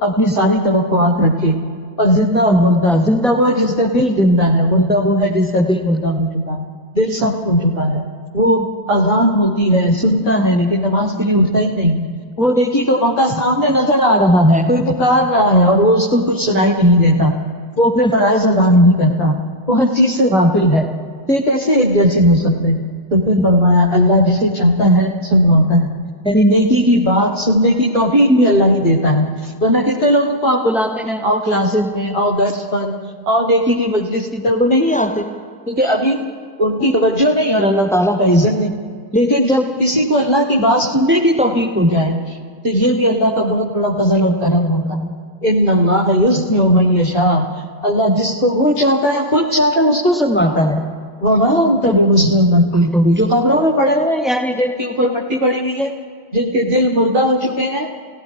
اپنی ساری توقعات رکھے. اور زندہ اور مردہ، زندہ وہ ہے جس کا دل زندہ ہے، مردہ وہ ہے جس کا دل مردہ ہو چکا ہے، دل سخت ہو چکا ہے. وہ اذان ہوتی ہے، سنتا ہے، لیکن نماز کے لیے اٹھتا ہی نہیں. وہ دیکھی تو موقع سامنے نظر آ رہا ہے، کوئی پکار رہا ہے اور وہ اس کو کچھ سنائی نہیں دیتا. وہ اپنے فرائض ادا نہیں کرتا، وہ ہر چیز سے غافل ہے. تو یہ کیسے ایک جیسے ہو سکتے؟ تو پھر فرمایا اللہ جسے چاہتا ہے سنواتا ہے. یعنی نیکی کی بات سننے کی توفیق بھی اللہ ہی دیتا ہے. ورنہ کتنے لوگوں کو آپ بلاتے ہیں، آؤ کلاسز میں، آؤ درس پر، آؤ نیکی کی مجلس کی طرف، وہ نہیں آتے کیونکہ ابھی ان کی توجہ نہیں اور اللہ تعالیٰ کا عزت نہیں. لیکن جب کسی کو اللہ کی بات سننے کی توفیق ہو جائے تو یہ بھی اللہ کا بہت بڑا فضل اور کرم ہوتا ہے. ان اللہ یسمع من یشاء، اللہ جس کو وہ چاہتا ہے، خود چاہتا ہے، اس کو سنواتا ہے. وما انت بمسمع من فی القبور، جو قبروں میں پڑے ہوئے ہیں، یعنی جن کے اوپر مٹی پڑی ہوئی ہے، جن کے دل مردہ ہو چکے ہیں،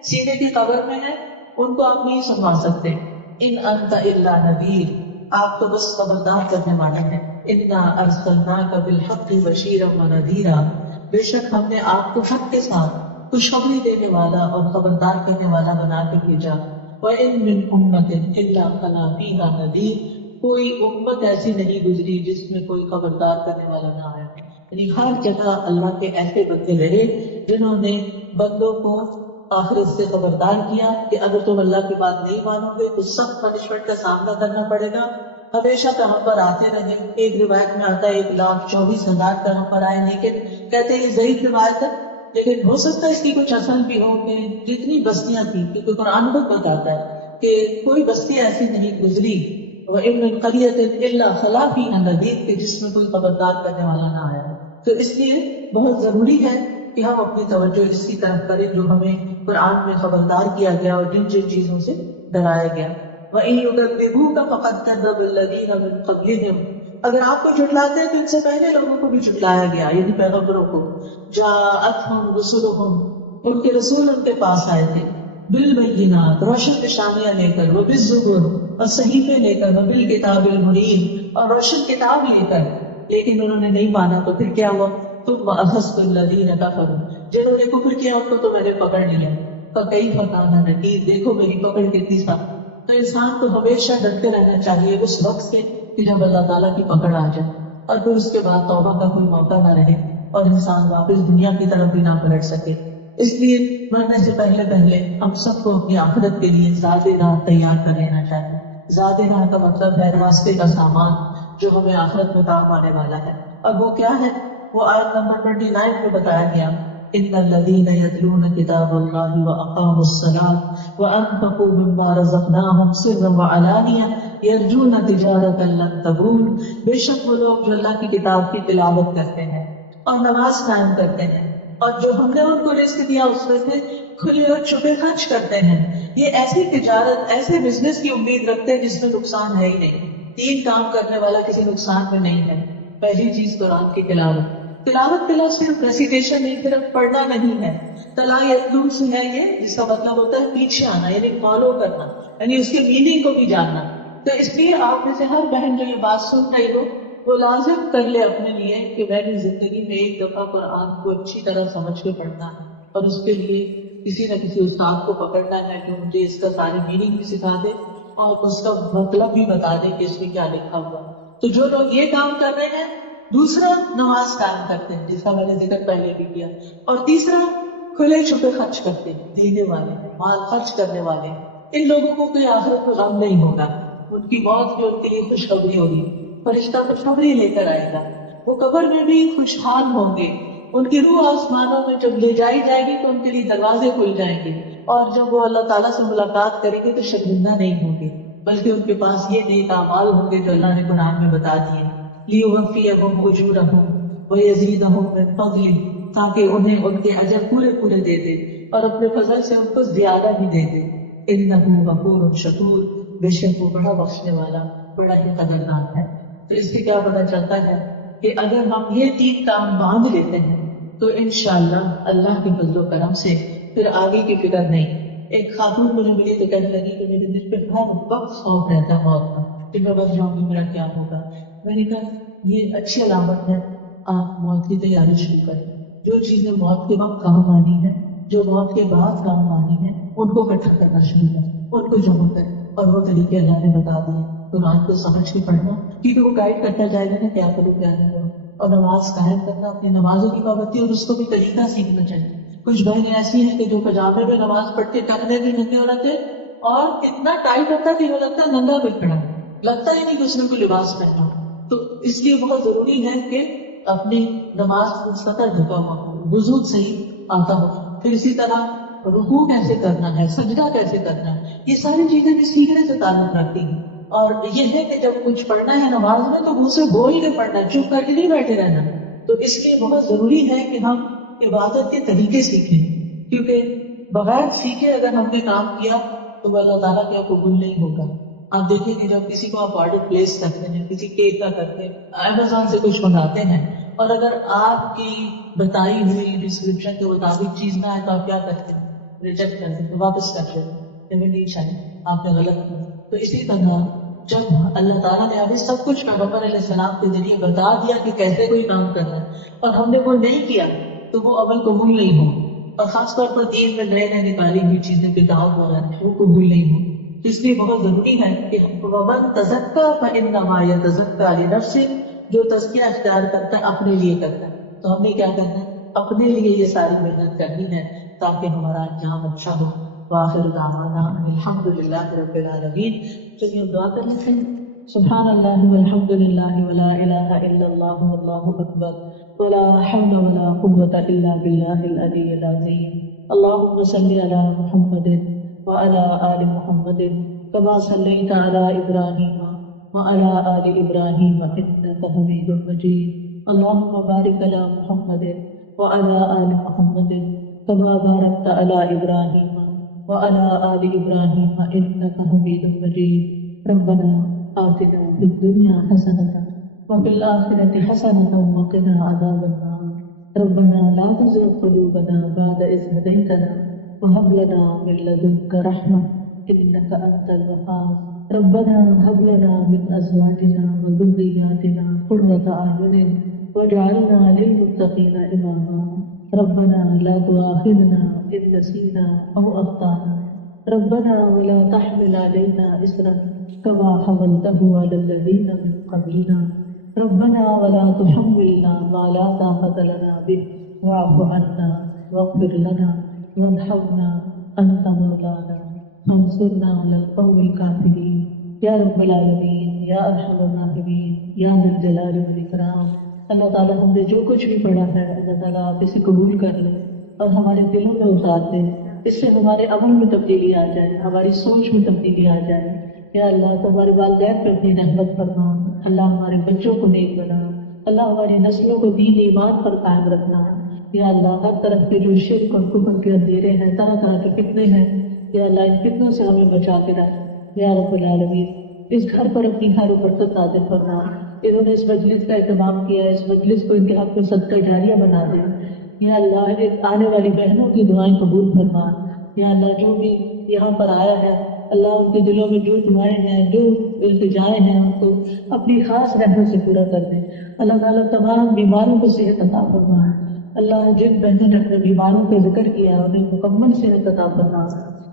سینے کی قبر میں ہے، ان کو آپ نہیں سنوا سکتے. ان انت الا نذیر، آپ تو بس خبردار کرنے والے ہیں. انا ارسلناک بالحق بشیرا ونذیرا، بے شک ہم نے آپ کو حق کے ساتھ خوشخبری دینے والا اور خبردار کرنے والا بنا کے بھیجا. وَإِن مِّنْ أُمَّةٍ إِلَّا خَلَا فِيهَا نَذِيرٌ، کوئی امت ایسی نہیں گزری جس میں کوئی خبردار کرنے والا نہ آیا. یعنی ہر جگہ اللہ کے ایسے بندے رہے جنہوں نے بندوں کو آخرت سے خبردار کیا کہ اگر تم اللہ کی بات نہیں مانو گے تو سخت پنشمنٹ کا سامنا کرنا پڑے گا. ہمیشہ پیغمبر آتے رہے. ایک روایت میں آتا ہے 1,24,000 پیغمبر آئے، لیکن کہتے ہیں یہ ضعیف روایت ہے، لیکن ہو سکتا ہے اس کی کچھ اصل بھی ہو کہ جتنی بستیاں تھیں، کیونکہ قرآن خود بتاتا ہے کہ کوئی بستی ایسی نہیں گزری وَإِن مِّن قَرْيَةٍ إِلَّا خَلَا فِيهَا نَذِيرٌ کہ جس میں کوئی خبردار کرنے والا نہ آیا. تو اس لیے بہت ضروری ہے کہ ہم اپنی توجہ اس کی طرف کریں جو ہمیں قرآن میں خبردار کیا گیا اور جن جن چیزوں سے ڈرایا گیا. وَإِن يُكَذِّبُوكَ فَقَدْ كَذَّبَ الَّذِينَ مِن قَبْلِهِمْ، اگر آپ کو جھٹلاتے ہیں تو ان سے پہلے لوگوں کو بھی جھٹلایا گیا، یعنی پیغمبروں کو. جاءتهم رسلهم، ان کے رسول ان کے پاس آئے تھے، بالبینات، روشن نشانیاں لے کر، وبالزبر، اور صحیفے لے کر، وبالکتاب المنیر، اور روشن کتاب لے کر، لیکن انہوں نے نہیں مانا. تو پھر کیا ہوا؟ ثم اخذت الذین کفروا، جنہوں نے کفر کیا ان کو تو میں نے پکڑ لیا. فکیف کان نکیر، دیکھو میری پکڑ کتنی سخت. تو انسان کو ہمیشہ ڈرتے رہنا چاہیے اس وقت سے کہ جب اللہ تعالیٰ کی پکڑ آ جائے اور پھر اس کے بعد توبہ کا کوئی موقع نہ رہے اور انسان واپس دنیا کی طرف بھی نہ پلٹ سکے. اس لیے مرنے سے پہلے ہم سب کو اپنی آخرت کے لیے زاد راہ تیار کر لینا چاہیے. زاد راہ کا مطلب ہے راستے کا سامان جو ہمیں آخرت میں کام آنے والا ہے. اور وہ کیا ہے؟ وہ آیت نمبر 29 میں بتایا گیا، ان الذین یتلون کتاب اللہ واقاموا الصلاۃ وانفقوا مما رزقناہم سرا وعلانیہ یرجون تجارتا لن تبور، بے شک وہ لوگ جو اللہ کی کتاب کی تلاوت کرتے ہیں اور نماز قائم کرتے ہیں اور جو ہم نے ان کو رزق دیا اس میں سے کھلے اور چھپے خرچ کرتے ہیں، یہ ایسی تجارت، ایسے بزنس کی امید رکھتے ہیں جس میں نقصان ہے ہی نہیں. 3 کام کرنے والا کسی نقصان میں نہیں ہے. پہلی چیز قرآن کی تلاوت. تلاوت کا لفظ صرف ریسیٹیشن نہیں، صرف پڑھنا نہیں ہے. تلا یتلو سے ہے یہ، جس کا مطلب ہوتا ہے پیچھے آنا، یعنی فالو کرنا، یعنی اس کے میننگ کو بھی جاننا. تو اس لیے آپ میں سے ہر بہن جو یہ بات سن رہی ہو وہ لازم کر لے اپنے لیے کہ میں نے زندگی میں ایک دفعہ قرآن کو اچھی طرح سمجھ کے پڑھنا ہے، اور اس کے لیے کسی نہ کسی استاد کو پکڑنا ہے جو مجھے اس کا ساری میننگ بھی سکھا دے اور اس کا مطلب بھی بتا دے کہ اس میں کیا لکھا ہوا. تو جو لوگ یہ کام کر رہے ہیں، دوسرا نماز قائم کرتے ہیں جس کا میں نے ذکر پہلے بھی کیا، اور تیسرا کھلے چھپے خرچ کرتے ہیں، دینے والے، مال خرچ کرنے والے، ان لوگوں کو کوئی آخرت میں غم نہیں ہوگا. ان کی موت بھی ان کے لیے خوشخبری ہوگی، فرشتہ خوشخبری لے کر آئے گا. وہ قبر میں بھی خوشحال ہوں گے. ان کی روح آسمانوں میں جب لے جائی جائے گی تو ان کے لیے دروازے کھل جائیں گے، اور جب وہ اللہ تعالیٰ سے ملاقات کریں گے تو شرمندہ نہیں ہوں گے، بلکہ ان کے پاس یہ نیک اعمال ہوں گے جو اللہ نے قرآن میں بتا دیے. لیوفیہم اجورہم ویزیدہم من فضلہ، تاکہ انہیں ان کے اجر پورے پورے دے دے اور اپنے فضل سے ان کو زیادہ بھی دے دے. انہ غفور شکور، بے شک وہ بڑا بخشنے والا، بڑا ہی قدردان ہے. تو اس سے کیا پتہ چلتا ہے کہ اگر ہم یہ 3 کام باندھ لیتے ہیں تو انشاءاللہ اللہ کے فضل و کرم سے پھر آگے کی فکر نہیں. ایک خاتون مجھے ملی تو کہنے لگی کہ میرے دل پہ ہر وقت خوف رہتا ہے موت کا کہ میں بچ جاؤں گی، میرا کیا ہوگا. میں نے کہا یہ اچھی علامت ہے، آپ موت کی تیاری شروع کریں. جو چیزیں موت کے وقت کام آنی ہے، جو موت کے بعد کام آنی ہے، ان کو اکٹھا کرنا شروع کریں، ان کو جمع کریں. اور وہ طریقے اللہ نے بتا دیے. قرآن کو سمجھ کے پڑھنا، کیونکہ وہ گائیڈ کرتا جائے گا نا کیا کرو کیا نہیں کرو. اور نماز قائم کرنا، اپنی نمازوں کی پابندی، اور اس کو بھی طریقہ سیکھنا چاہیے. کچھ بہنیں ایسی ہیں کہ جو پجامے میں نماز پڑھتے ٹکنے بھی ننگے ہو رہتے اور اتنا ٹائٹ ہوتا ہے کہ وہ لگتا ہے ننگا بھی کھڑا، لگتا ہی نہیں کہ اس نے کوئی لباس پہنا. تو اس لیے بہت ضروری ہے کہ اپنی نماز کو سطر جھکا ہوا ہو، وضو صحیح آتا ہو. پھر اسی طرح رکوع کیسے کرنا ہے، سجدہ کیسے کرنا ہے، یہ ساری چیزیں بھی سیکھنے سے تعلق رکھتی ہیں. اور یہ ہے کہ جب کچھ پڑھنا ہے نماز میں تو منہ سے بول کے پڑھنا ہے، چپ کر کے نہیں بیٹھے رہنا. تو اس لیے بہت ضروری ہے کہ ہم عبادت کے طریقے سیکھیں، کیونکہ بغیر سیکھے اگر ہم نے کام کیا تو وہ اللہ تعالیٰ کیا قبول نہیں ہوگا. آپ دیکھیں کہ جب کسی کو آپ آرڈر پلیس کرتے ہیں، کسی کیک کا کرتے ہیں، امیزون سے کچھ منگاتے ہیں، اور اگر آپ کی بتائی ہوئی ڈسکرپشن کے مطابق چیز نہ آئے تو آپ کیا کرتے ہیں؟ ریجیکٹ کرتے ہیں، واپس کرتے ہیں کہ میں نہیں چاہیے، آپ نے غلط کیا. تو اسی طرح جب اللہ تعالیٰ نے ابھی سب کچھ پیغمبر علیہ السلام کے ذریعے بتا دیا کہ کیسے کوئی کام کرنا ہے اور ہم نے وہ نہیں کیا تو وہ عمل قبول نہیں ہو. اور خاص طور پر دین میں نئے نئے نکالی ہوئی چیزیں بدعات وغیرہ وہ قبول نہیں ہو. اس لیے بہت ضروری ہے کہ ومن تزکا فانما یتزکا لنفسہ، جو تزکیہ اختیار کرتا ہے اپنے لیے کرتا ہے. تو ہم نے کیا کرنا ہے؟ اپنے لیے یہ ساری محنت کرنی ہے تاکہ ہمارا انجام اچھا ہو. وآخر دعوانا الحمد للہ رب العالمین. چلیے دعا کر لیتے ہیں. سبحان اللہ والحمد للہ ولا الہ الا اللہ واللہ اکبر ولا حول ولا قوة الا باللہ العلی العظیم. اللہم صلی علی محمد وعلى آل محمد كما صليت على إبراهيم وعلى آل إبراهيم إنك حميد مجيد. اللهم بارك على محمد وعلى آل محمد كما باركت على إبراهيم وعلى آل إبراهيم إنك حميد مجيد. ربنا آتنا في الدنيا حسنة وفي الآخرة حسنة وقنا عذاب النار. ربنا لا تزغ قلوبنا بعد إذ هديتنا وهب لنا من لدنك رحمة إنك أنت الوهاب. ربنا هب لنا من أزواجنا وذرياتنا قرة أعين واجعلنا للمتقين إماما. ربنا لا تؤاخذنا إن نسينا أو أخطأنا. ربنا ولا تحمل علينا إصرا كما حملته على الذين من قبلنا. ربنا ولا تحملنا ما لا طاقة لنا به واعف عنا واغفر لنا وارحمنا أنت مولانا فانصرنا على القوم الكافرين. یا رب العالمین، یا ارحم الراحمین، یا ذا الجلال والاکرام. اللہ تعالیٰ ہم نے جو کچھ بھی پڑھا ہے اللہ تعالیٰ آپ اسے قبول کر لیں اور ہمارے دلوں میں اتار دیں. اس سے ہمارے عمل میں تبدیلی آ جائے، ہماری سوچ میں تبدیلی آ جائے. یا اللہ تو ہمارے والدین پہ اپنی رحمت فرما. اللہ ہمارے بچوں کو نیک بنا. اللہ ہماری نسلوں کو دین ایمان پر قائم رکھنا. یا اللہ ہر طرف کے جو شرک اور کفر کے اندھیرے ہیں، طرح طرح کے فتنے ہیں، یا اللہ ان فتنوں سے ہمیں بچا کے رکھ. یا رب العالمین اس گھر پر اپنی خیر و برکت نازل فرما. انہوں نے اس مجلس کا اہتمام کیا ہے، اس مجلس کو ان کے حق میں صدقہ جاریہ بنا دے. یا اللہ اس آنے والی بہنوں کی دعائیں قبول فرما. یا اللہ جو بھی یہاں پر آیا ہے اللہ ان کے دلوں میں جو دعائیں ہیں، جو التجائیں ہیں، ان کو اپنی خاص رحمت سے پورا کر دے. اللہ تعالیٰ تمام بیماروں کو صحت عطا فرما. اللہ جن بہنوں نے اپنے بیماروں کا ذکر کیا انہیں مکمل صحت عطا فرما.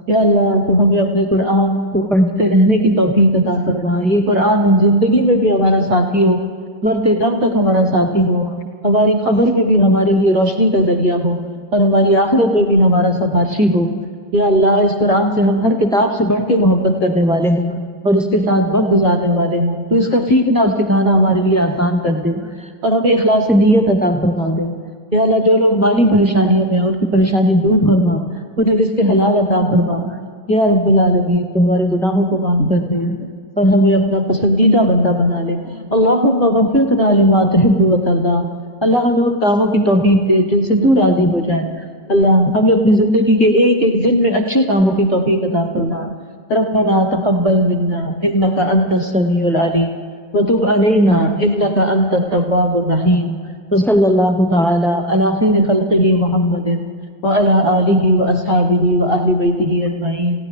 یا اللہ تو ہمیں اپنے قرآن کو پڑھتے رہنے کی توفیق عطا فرما. یہ قرآن زندگی میں بھی ہمارا ساتھی ہو، مرتے دم تک ہمارا ساتھی ہو، ہماری قبر میں بھی ہمارے لیے روشنی کا ذریعہ ہو اور ہماری آخرت میں بھی ہمارا سفارشی ہو. یا اللہ اس قرآن سے ہم ہر کتاب سے بڑھ کے محبت کرنے والے ہیں اور اس کے ساتھ وقت گزارنے والے ہیں. تو اس کا سیکھنا اور سکھانا ہمارے لیے آسان کر دے اور ہمیں اخلاص نیت عطا فرما دے. یا اللہ جو لوگ مالی پریشانیوں میں ان کی پریشانی دور فرما، انہیں رزق حلال عطا فرما. یا رب العالمین تمہارے گناہوں کو معاف کر دے اور ہمیں اپنا پسندیدہ بندہ بنا لے. اللہم وفقنا لما تحب وترضى. اللہ ہمیں ان کاموں کی توفیق دے جن سے تو راضی ہو جائے. اللہ ہمیں اپنی زندگی کے ایک ایک دن میں اچھے کاموں کی توفیق عطا فرما. ربنا تقبل منا انك انت السميع العليم وتب علينا انك انت التواب الرحيم. وصلى الله تعالى على خير خلقه محمد وعلى اله واصحابه واهل بيته اجمعين.